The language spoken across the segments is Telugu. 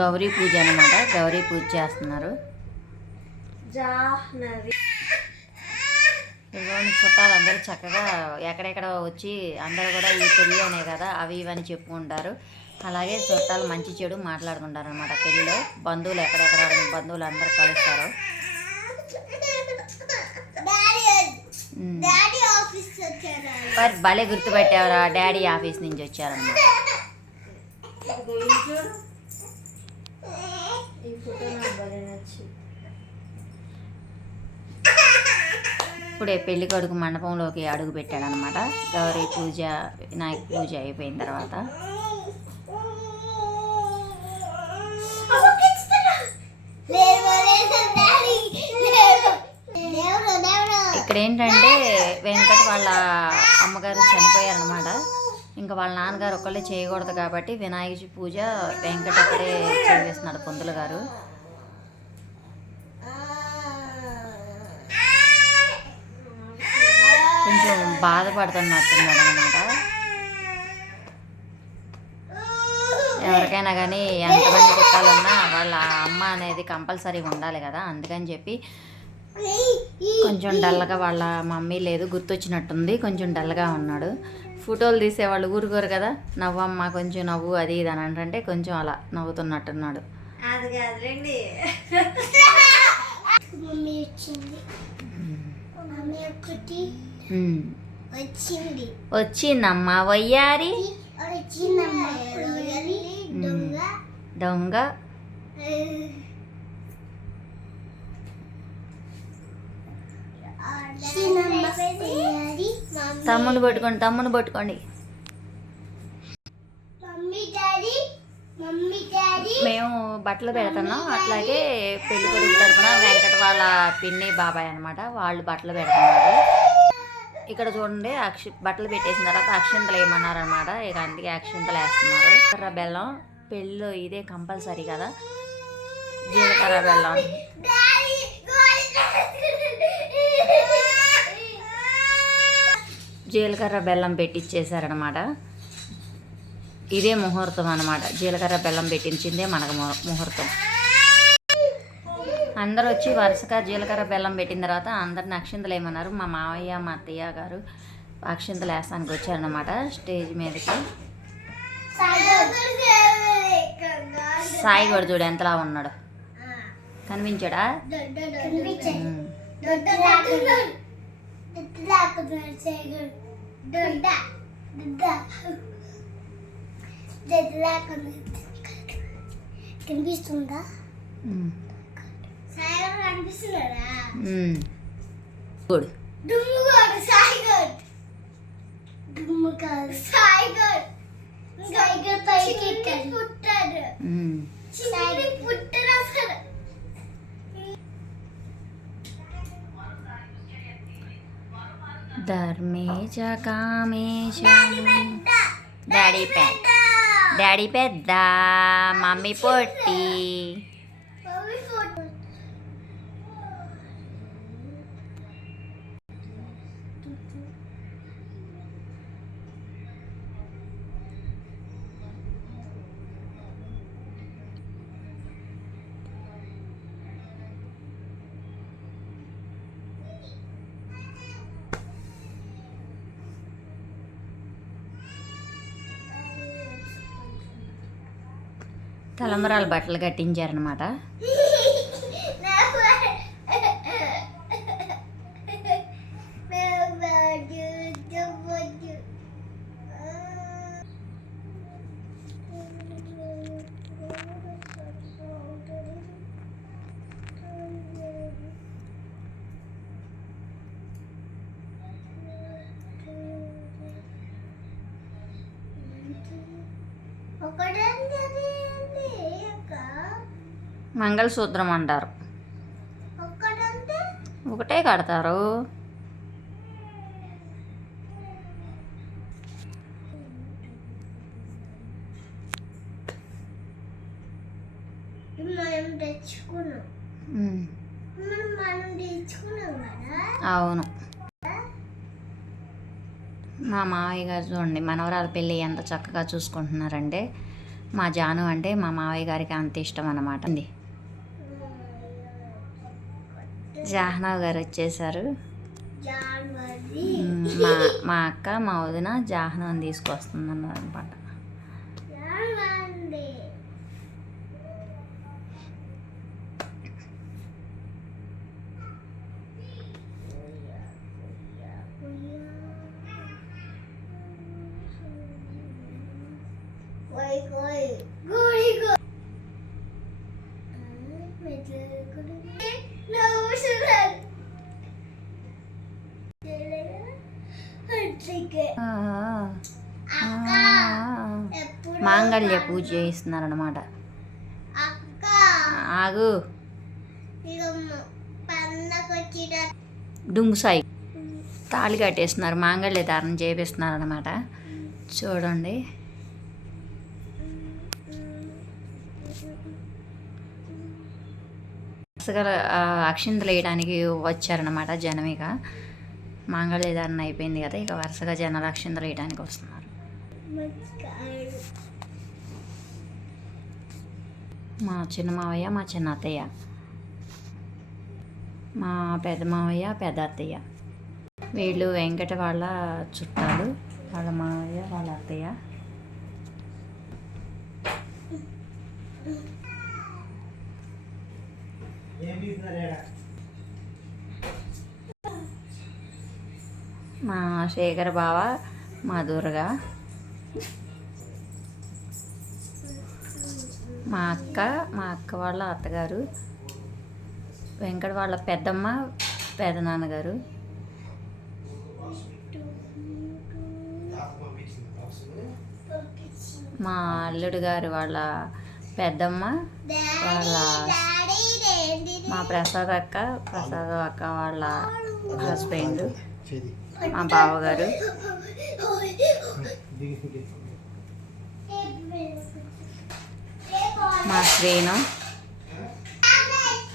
గౌరీ పూజ అన్నమాట. గౌరీ పూజ చేస్తున్నారు. చుట్టాలు అందరూ చక్కగా ఎక్కడెక్కడ వచ్చి అందరూ కూడా ఈ పెళ్ళిలోనే కదా అవి ఇవని చెప్పుకుంటారు. అలాగే చుట్టాలు మంచి చెడు మాట్లాడుకుంటారు అనమాట. పెళ్ళిలో బంధువులు ఎక్కడెక్కడ బంధువులు అందరూ కలుస్తారు. మరి భలే గుర్తుపెట్టేవారా, డాడీ ఆఫీస్ నుంచి వచ్చారన్నమాట. ఇప్పుడే పెళ్లి కొడుకు మండపంలోకి అడుగు పెట్టాడనమాట. గౌరీ పూజ, వినాయక పూజ అయిపోయిన తర్వాత ఇక్కడ ఏంటంటే వెంకట వాళ్ళ అమ్మగారు చనిపోయారనమాట. ఇంకా వాళ్ళ నాన్నగారు ఒక్కళ్ళే చేయకూడదు కాబట్టి వినాయక పూజ వెంకట అక్కడే చేస్తున్నాడు పంతులు గారు. కొంచెం బాధపడుతున్నట్టున్నాడు అనమాట. ఎవరికైనా కానీ ఎంతమంది చుట్టాలన్నా వాళ్ళ అమ్మ అనేది కంపల్సరీగా ఉండాలి కదా. అందుకని చెప్పి కొంచెం డల్గా, వాళ్ళ మమ్మీ లేదు గుర్తొచ్చినట్టుంది, కొంచెం డల్గా ఉన్నాడు. ఫోటోలు తీసేవాళ్ళు ఊరుకోరు కదా, నవ్వమ్మ కొంచెం నవ్వు అది ఇది అని అంటే కొంచెం అలా నవ్వుతున్నట్టున్నాడు. వచ్చిందమ్మా వయ్యారి దొంగ. తమ్ముని పట్టుకోండి. మేము బట్టలు పెడుతున్నాం. అట్లాగే పెళ్లి కొడుకు తరపున వెంకట వాళ్ళ పిన్ని బాబాయ్ అనమాట, వాళ్ళు బట్టలు పెడుతున్నారు. ఇక్కడ చూడండి, బట్టలు పెట్టేసిన తర్వాత అక్షింతలు వేయమన్నారనమాట. ఇక అందుకే అక్షింతలు వేస్తున్నారు. జీలకర్ర బెల్లం పెళ్ళిలో ఇదే కంపల్సరీ కదా, జీలకర్ర బెల్లం. జీలకర్ర బెల్లం పెట్టిచ్చేసారనమాట. ఇదే ముహూర్తం అనమాట. జీలకర్ర బెల్లం పెట్టించిందే మనకు ముహూర్తం. అందరూ వచ్చి వరుసగా జీలకర్ర బెల్లం పెట్టిన తర్వాత అందరిని అక్షింతలు వేయమన్నారు. మా మావయ్య, మా అత్తయ్య గారు అక్షింతలు వేస్తానికి వచ్చారనమాట స్టేజ్ మీదకి. సాయి కూడా చూడు ఎంతలా ఉన్నాడు, కనిపించాడా? కనిపిస్తుందా? గుడ్. ధర్మేజ కామేశ. డాడీ పెద్ద, మమ్మీ పొట్టి. తలంబరాలు బట్టలు కట్టించారనమాట. మంగళసూత్రం అంటారు. ఒకటే కడతారు. అవును. మా మావయ్య గారు చూడండి మనవరాల పెళ్ళి ఎంత చక్కగా చూసుకుంటున్నారంటే మా జాను అంటే మా మావయ్య గారికి అంత ఇష్టం అన్నమాట. జాహ్నవ్ గారు వచ్చేసారు. మా అక్క మా వదిన జాహ్నవ్ని తీసుకొస్తుందన్నారు అనమాట. మాంగళ్య పూజ చేయిస్తున్నారనమాట. ఆగు డుంగుసాయి తాళి కట్టేస్తున్నారు, మాంగళ్య ధారణ చేపిస్తున్నారు అనమాట. చూడండి అక్షింతలు వేయడానికి వచ్చారనమాట జనమిక. మాంగళ్య ధారణ అయిపోయింది కదా, ఇక వరుసగా జనాలు అక్షింతలు వేయడానికి వస్తున్నారు. మా చిన్న మావయ్య మా చిన్న అత్తయ్య, మా పెద్ద మావయ్య పెద్ద అత్తయ్య, వీళ్ళు వెంకట వాళ్ళ చుట్టాలు, వాళ్ళ మావయ్య వాళ్ళ అత్తయ్య. మా శేఖర్ బావ మా దుర్గా, మా అక్క వాళ్ళ అత్తగారు, వెంకట వాళ్ళ పెద్దమ్మ పెదనాన్నగారు, మా అల్లుడు గారు వాళ్ళ పెద్దమ్మ వాళ్ళ, మా ప్రసాద్ అక్క వాళ్ళ హస్బెండ్, మా బావగారు, మా శ్రీను,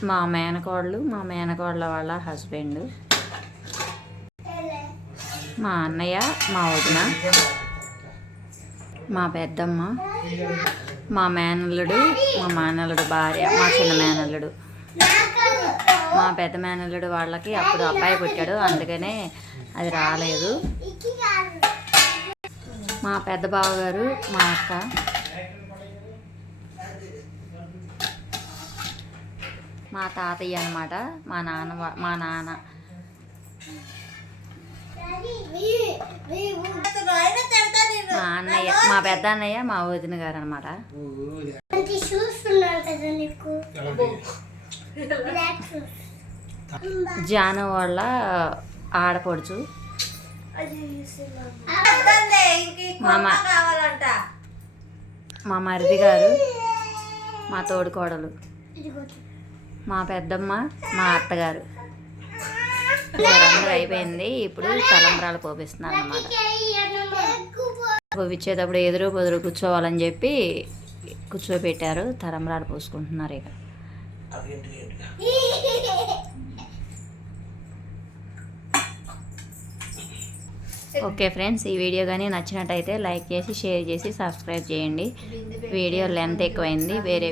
మా మేనకోళ్ళ వాళ్ళ హస్బెండ్, మా అన్నయ్య మా వదిన, మా పెద్దమ్మ, మా మేనల్లుడు భార్య, మా చిన్న మేనల్లుడు. మా పెద్ద మేనల్లుడు వాళ్ళకి అప్పుడు అబ్బాయి పుట్టాడు, అందుకనే అది రాలేదు. మా పెద్ద బావగారు, మా అక్క, మా తాతయ్య అనమాట, మా నాన్న, మా అన్నయ్య, మా పెద్ద అన్నయ్య, మా వదిన గారు అనమాట. జాను వాళ్ళ ఆడపడుచు, మా మరిది గారు, మా తోడుకోడలు, మా పెద్దమ్మ, మా అత్తగారు. అందరూ అయిపోయింది. ఇప్పుడు తలంబ్రాలు పోపిస్తున్నారు అన్నమాట. పోపించేటప్పుడు ఎదురు పొదురు కూర్చోవాలని చెప్పి కూర్చోబెట్టారు. తలంబ్రాలు పోసుకుంటున్నారు. ఇక ఓకే ఫ్రెండ్స్, ఈ వీడియో కానీ నచ్చినట్టయితే లైక్ చేసి షేర్ చేసి సబ్స్క్రైబ్ చేయండి. వీడియో లెంత్ ఎక్కువైంది, వేరే